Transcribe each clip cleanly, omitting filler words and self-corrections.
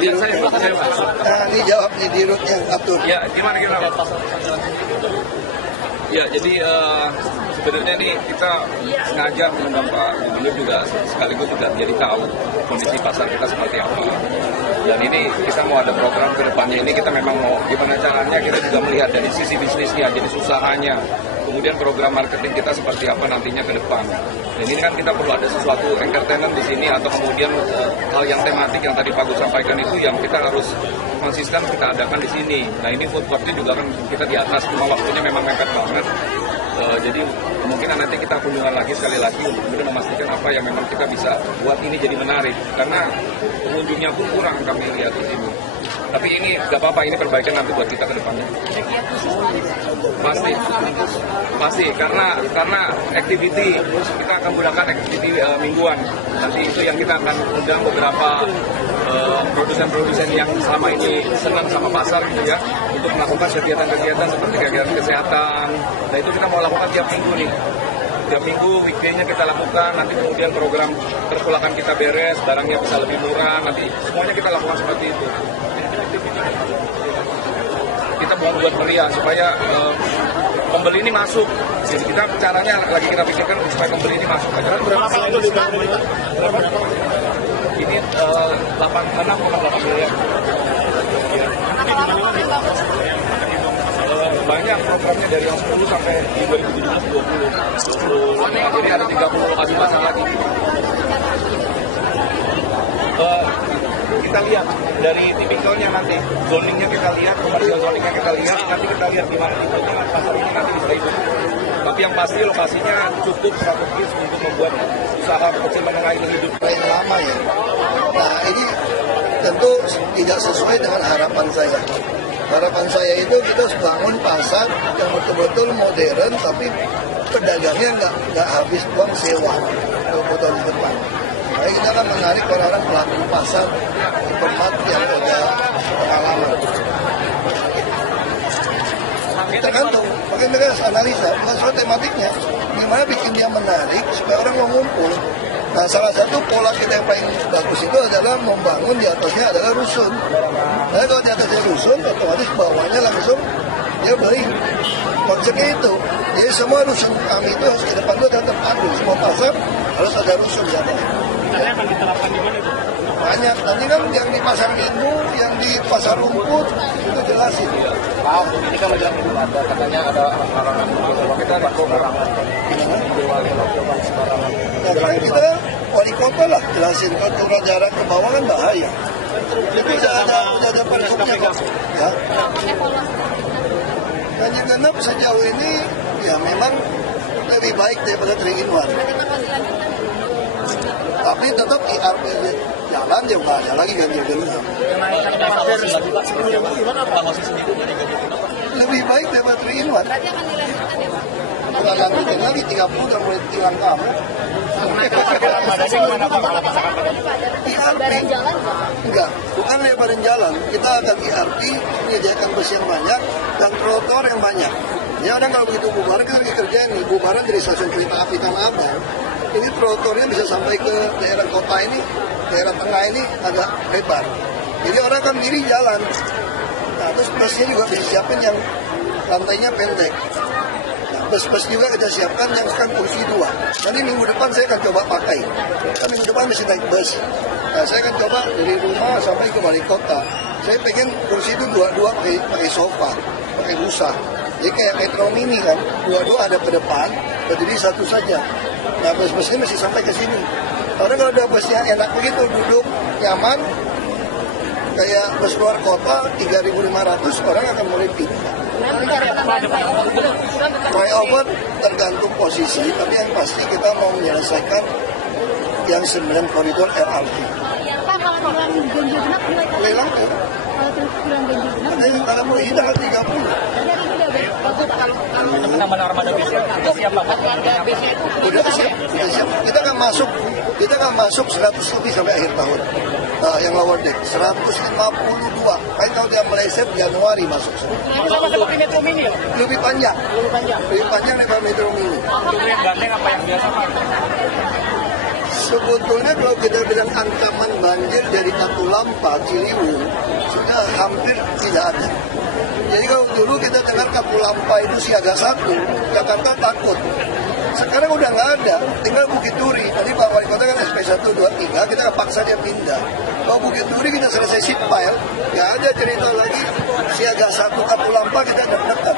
Biar saya Mas. Nah, ini jawab nih di root yang atur. Ya, gimana? Ya, jadi sebenarnya nih kita sengaja mengundang Pak Gubernur juga sekaligus juga jadi tahu kondisi pasar kita seperti apa. Dan ini kita mau ada program ke depannya ini kita memang mau gimana caranya kita juga melihat dari sisi bisnisnya, jadi usahanya. Kemudian program marketing kita seperti apa nantinya ke depan. Dan ini kan kita perlu ada sesuatu entertainment di sini atau kemudian hal yang tematik yang tadi Pak Gus sampaikan itu yang kita harus konsisten kita adakan di sini. Nah ini food courtnya juga kan kita di atas, cuma waktunya memang mepet banget. Jadi kemungkinan nanti kita kunjungan lagi sekali lagi untuk kemudian memastikan apa yang memang kita bisa buat ini jadi menarik. Karena pengunjungnya pun kurang kami lihat di sini. Tapi ini nggak apa-apa, ini perbaikan nanti buat kita ke depannya. Pasti karena activity kita akan gunakan activity mingguan. Nanti itu yang kita akan undang beberapa produsen-produsen yang selama ini senang sama pasar gitu ya, untuk melakukan kegiatan-kegiatan seperti kegiatan kesehatan. Nah itu kita mau lakukan tiap minggu nih. Tiap minggu weekday-nya kita lakukan, nanti kemudian program perpulakan kita beres, barangnya bisa lebih murah, nanti semuanya kita lakukan seperti itu. Kita mau buat meriah supaya pembeli ini masuk. Jadi kita caranya lagi kita pikirkan supaya pembeli ini masuk. Berapa itu dibangun? Ini 6,8 miliar. Banyak programnya dari yang 10 sampai di 2017-2020. Jadi ada 30 lokasi pasar lagi. Kita lihat dari tipikalnya nanti, zoningnya kita lihat, komersial zoningnya kita lihat, nanti kita lihat di mana tipikalnya pasar ini nanti bisa hidup. Tapi yang pasti lokasinya cukup strategis untuk membuat usaha kecil menengah ini hidup. Yang lama ya. Nah ini tentu tidak sesuai dengan harapan saya. Harapan saya itu kita bangun pasar yang betul-betul modern, tapi pedagangnya nggak habis uang sewa ke tahun depan. Nah, kita akan menarik orang-orang pelaku pasar di tempat yang ada pengalaman. Tergantung, mungkin mereka analisa, bukan soal tematiknya, gimana bikin dia menarik supaya orang mau ngumpul. Nah, salah satu pola kita yang paling bagus itu adalah membangun di atasnya adalah rusun. Nah, kalau di atasnya rusun, otomatis bawahnya langsung dia beli. Konsepnya itu, jadi semua rusun kami itu harus ke depan itu tetap ada. Semua pasar harus ada rusun di atas. Ini akan diterapkan di mana itu? Banyak, nanti kan yang di pasar Minggu, yang di pasar rumput, itu jelasin. Wow, ini kalau jalan itu ada, katanya ada larangan. Kita ada larangan. Nah, kan kita wali kota lah jelasin, kalau jarak ke bawah kan bahaya. Itu udah ada pergubnya kok. Ya. Ganjil genap sejauh ini ya memang lebih baik daripada 3-in-1. Tapi tetap IRP jalan dia nggak ada lagi ganjil genap. Lebih baik daripada 3-in-1. Bukan lanjutin lagi 30 udah mulai hilang kamu. Lebaran jalan enggak, bukan lebaran jalan. Kita akan IRP menyediakan bus yang banyak dan trotoar yang banyak. Ya orang kalau begitu bubaran kita lagi kerjain nih, bubaran dari stasiun kereta api Tanah Abang. Ini trotoarnya bisa sampai ke daerah kota ini, daerah tengah ini agak lebar. Jadi orang kan diri jalan. Nah, terus busnya juga bisa siapin yang lantainya pendek. Bus-bus juga kita siapkan yang sekarang kursi 2. Nanti minggu depan saya akan coba pakai. Kan minggu depan bisa naik bus. Nah, saya akan coba dari rumah sampai ke balik kota. Saya pengen kursi itu 2-2 pakai sofa, pakai busa. Jadi kayak metro mini kan, 2-2 ada ke depan, berdiri satu saja. Nah, bus-busnya masih sampai ke sini. Karena kalau ada busnya enak begitu, duduk nyaman, kayak bus luar kota 3.500 orang akan mulai pindah. Flyover tergantung posisi, tapi yang pasti kita mau menyelesaikan yang 9 koridor LRT. Pak, kalau bilang ganjil genap mulai kapan? Lelang tuh. Kalau bilang ganjil genap. Kalau mulai ini tanggal 30. Kalau penambahan armada bisnya siap Pak? Udah siap. Kita akan masuk 100 lebih sampai akhir tahun. Nah, yang lower deck 152. Kan kalau dia meleset Januari masuk. Itu sama seperti metro mini ya? Lebih panjang daripada metro mini. Itu yang gandeng apa yang biasa Pak? Sebetulnya kalau kita bilang ancaman banjir dari Katulampa, Ciliwung, sudah hampir tidak ada. Jadi kalau dulu kita dengar Katulampa itu siaga 1, Jakarta takut. Sekarang udah nggak ada, tinggal Bukit Duri. Tadi Pak Wali Kota kan SP 1, 2, 3, kita paksa dia pindah. Kalau Bukit Duri kita selesai sheet pile, nggak ada cerita lagi siaga 1 Katulampa kita deg-degan.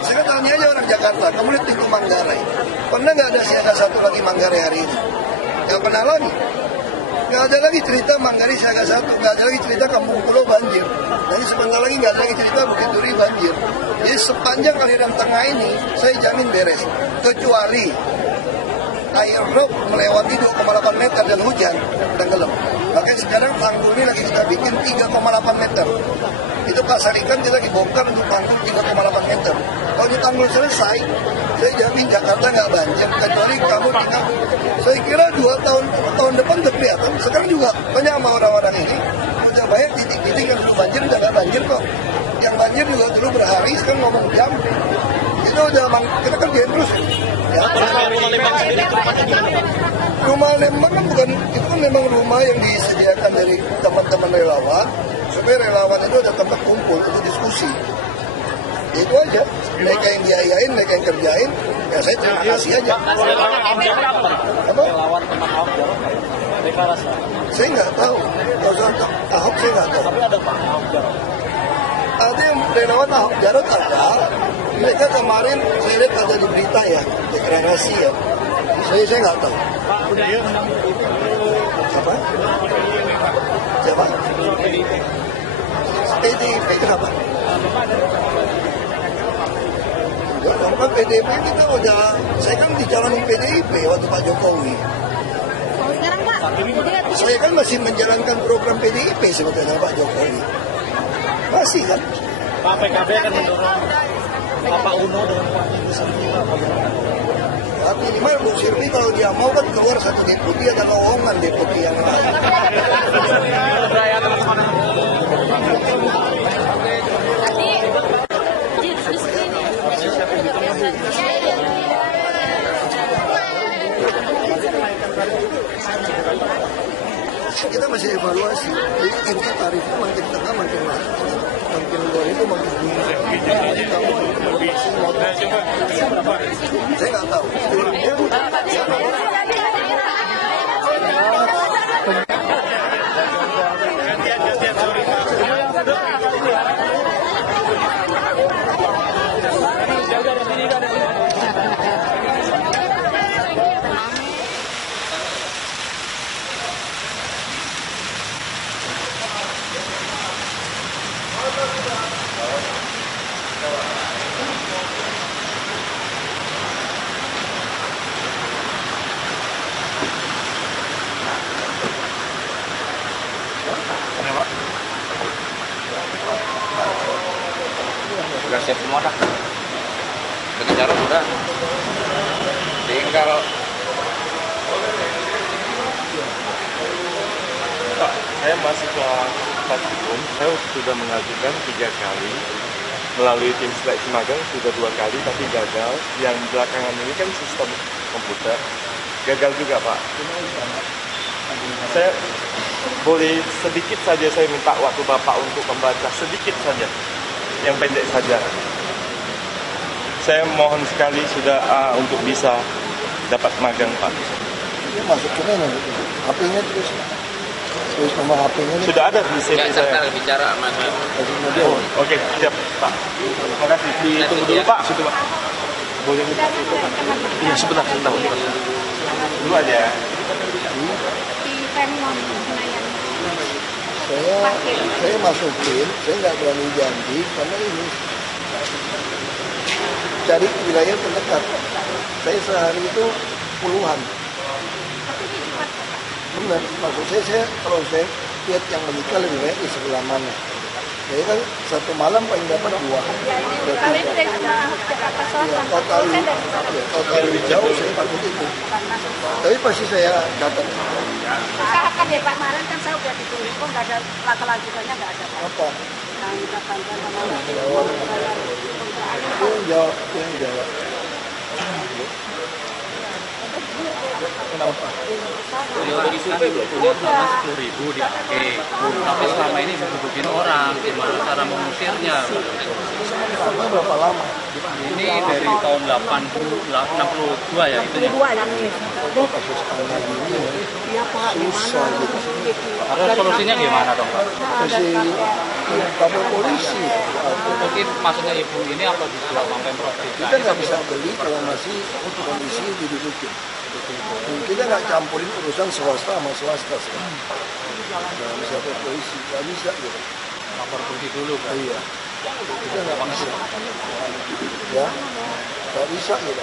Saya tanya aja orang Jakarta, kamu lihat pintu Manggarai. Pernah nggak ada siaga 1 lagi Manggarai hari ini? Nggak pernah lagi. Nggak ada lagi cerita Manggarai siaga 1, nggak ada lagi cerita Kampung Pulau banjir. Nanti sebentar lagi nggak ada lagi cerita Bukit Duri banjir. Jadi sepanjang aliran tengah ini, saya jamin beres. Kecuali air rob melewati 2,8 meter dan hujan, tenggelam. Makanya sekarang tanggul ini lagi kita bikin 3,8 meter. Itu pasar ikan kita lagi bongkar untuk tanggul 3,8 meter. Kalau di tanggul selesai, saya jamin Jakarta nggak banjir. Kecuali kamu tinggal, saya kira 2 tahun depan udah kelihatan. Sekarang juga banyak sama orang-orang ini. Udah banyak titik-titik yang dulu banjir, udah nggak banjir kok. Yang banjir juga dulu berhari, sekarang ngomong jam. Itu udah kita kerjain terus. Ya. Rumah Lembang kan bukan, itu kan memang rumah yang disediakan dari teman-teman relawan. Supaya relawan itu ada tempat kumpul untuk diskusi. Itu aja. Mereka yang biayain, mereka yang kerjain. Ya saya terima kasih aja. Apa? Relawan teman Ahok Jarot deklarasi. Saya nggak tahu. Kalau soal Ahok saya nggak tahu. Tapi ada Pak Ahok Jarot. Ada yang relawan Ahok Jarot ada. Mereka kemarin saya lihat ada di berita ya, deklarasi ya. Saya nggak tahu. Pak udah ya menang. Apa? Siapa? PDIP kenapa? Enggak dong, kan PDIP kita udah, saya kan dicalonin PDIP waktu Pak Jokowi. Kalau sekarang Pak, jadi Saya kan masih menjalankan program PDIP sebetulnya Pak Jokowi. Masih kan? Pak PKB akan mendorong Bapak Uno dengan Pak Sirvi. Ya, minimal Bu Sirvi kalau dia mau kan keluar satu deputi ada lowongan deputi yang lain. Kita masih evaluasi, jadi inti tarifnya makin tengah makin naik, makin luar itu makin tinggi. Saya nggak tahu. Udah siap semua dah. Dengan Jarot udah. Tinggal Pak, saya mahasiswa Fakultas, saya sudah mengajukan 3 kali melalui tim seleksi magang, sudah 2 kali tapi gagal. Yang belakangan ini kan sistem komputer gagal juga Pak. Saya boleh sedikit saja saya minta waktu Bapak untuk membaca sedikit saja, yang pendek saja. Saya mohon sekali sudah untuk bisa dapat magang Pak. Dia masuk ke mana? HP-nya terus nomor HP-nya. Sudah ada di CV saya. bicara sama Oke, siap Pak. Terima kasih. Ditunggu dulu Pak. Situ Pak. Boleh minta itu Pak? Iya sebentar. Dulu aja. di Fremont Senayan. Saya masukin, saya nggak berani janji karena ini cari wilayah terdekat. Saya sehari itu puluhan. Benar, maksud saya kalau saya lihat yang menikah lebih banyak di sebelah mana. Jadi kan satu malam paling dapat 2. Kalian dari Jakarta Selatan. Total lebih jauh saya takut itu. Tapi pasti saya catat. Usahakan ya Pak, kemarin kan saya udah ditulis kok nggak ada laka-lakukannya nggak ada. Apa? Nah, kita bantuan sama Itu yang jawab. Beliau udah disurvei belum? Punya tanah 10.000 di AK. Tapi selama ini dibutuhin orang, gimana cara mengusirnya? Lama berapa lama? Ini dari tahun 62 ya itu. Iya Pak, Susah gitu. Ada solusinya gimana dong Pak? Masih lapor polisi. Mungkin maksudnya ibu ini apa dijual sama Pemprov DKI? Kita nggak bisa beli kalau masih kondisi didudukin. Kita nggak campurin urusan swasta sama swasta sekarang. Nggak bisa ke polisi, nggak bisa gitu. Lapor polisi dulu Pak. Iya, kita nggak bisa. Ya, nggak bisa gitu.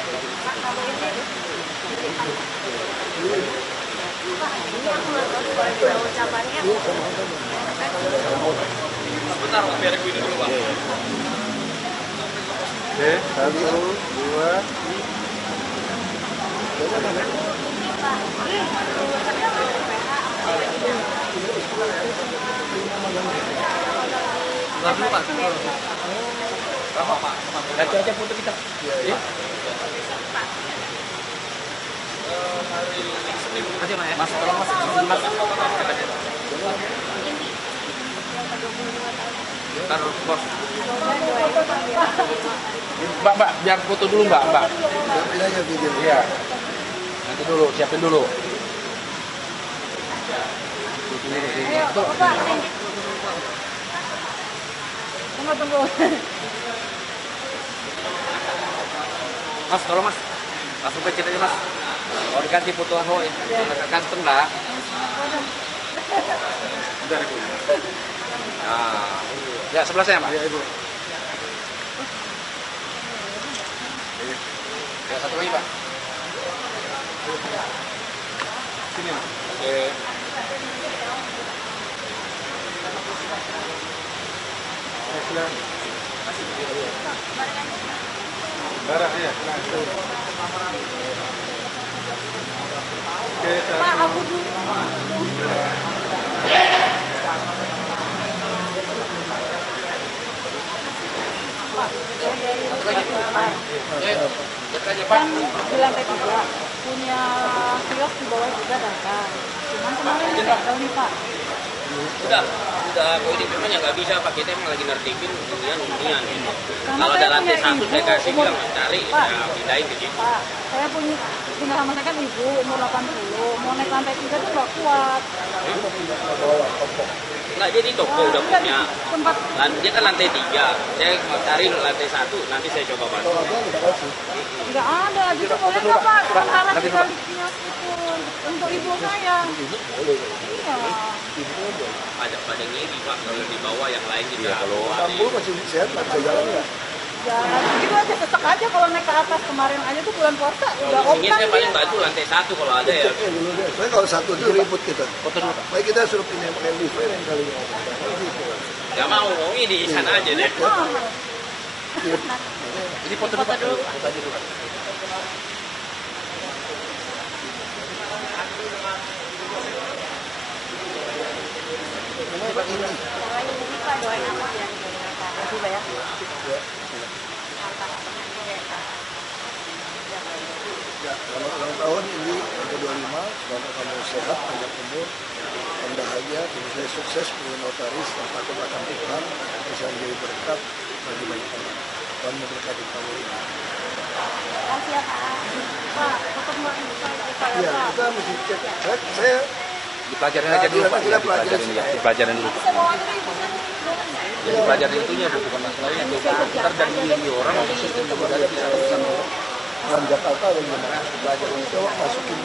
Sebentar, biar aku ini dulu, Pak. Oke, 1, 2. Sebentar dulu Pak. Berapa Pak? Ganti aja foto kita. Iya. Hari Senin Aja Mas ya. Mas, tolong Mas. Ntar bos. Mbak, biar foto dulu Mbak. Siapin aja video. Iya. Nanti dulu, siapin dulu. Tunggu. Mas, tolong Mas. Langsung kecil aja Mas. Kalau diganti foto Ahok ya. Ganteng lah. Bentar, Ibu. Nah, ya sebelah saya Pak. Iya, Ibu. Ya satu lagi Pak. Sini, Mas. Oke. Barang ya. Oke, Pak, aku dulu. Kan di lantai 3 punya kios di bawah juga datang. Cuman kemarin nggak tahu nih Pak. Udah ini memang yang nggak bisa Pak, kita emang lagi nertibin hunian gitu. Kalau ada lantai satu saya kasih bilang cari, Pak, ya pindahin ke situ. Pak, saya punya tinggal sama saya kan ibu umur 80, mau naik lantai 3 tuh nggak kuat. Nggak, jadi toko udah Nggak, punya. tempat Dia kan lantai 3, saya mau cari lantai 1, nanti saya coba bantu. nggak ada, gitu boleh nggak Pak? Sementara tinggal di kios itu untuk ibu saya. Iya. Pada ngiri Pak, kalau di bawah yang lain kita. Iya, kalau Kampung masih sehat, nggak bisa jalan nggak? Jalan gitu aja, sesek aja kalau naik ke atas. Kemarin aja tuh bulan puasa udah Ini open saya paling dia. bantu lantai 1 kalau ada ya. Cek dulu deh. Soalnya kalau satu itu ribut kita. Baik kita suruh pindah pakai lift yang kali ini. Nggak mau di sana aja deh. Ini foto dulu Pak. Foto aja dulu. Ini Pak ini. Pak doain aku ya. Makasih Pak ya. Ya, selamat ulang tahun ini ke-25. Semoga kamu sehat, panjang umur, dan bahagia, bisa sukses menjadi notaris dan takut akan Tuhan, bisa menjadi berkat bagi banyak orang. Tuhan memberkati kamu ini. Makasih ya Pak. Pak, tetap mau ibu saya Iya, Pak. kita mesti cek. Saya Dipelajarin aja dulu Pak. Kita Dipelajarin ya. Dipelajarin dulu. Bisa bawa aja ibu saya. Ya dipelajarin itunya bukan masalahnya itu. Ntar dari milih orang sistem juga ada bisa urusan. Jakarta ada gimana? Belajar coba masukin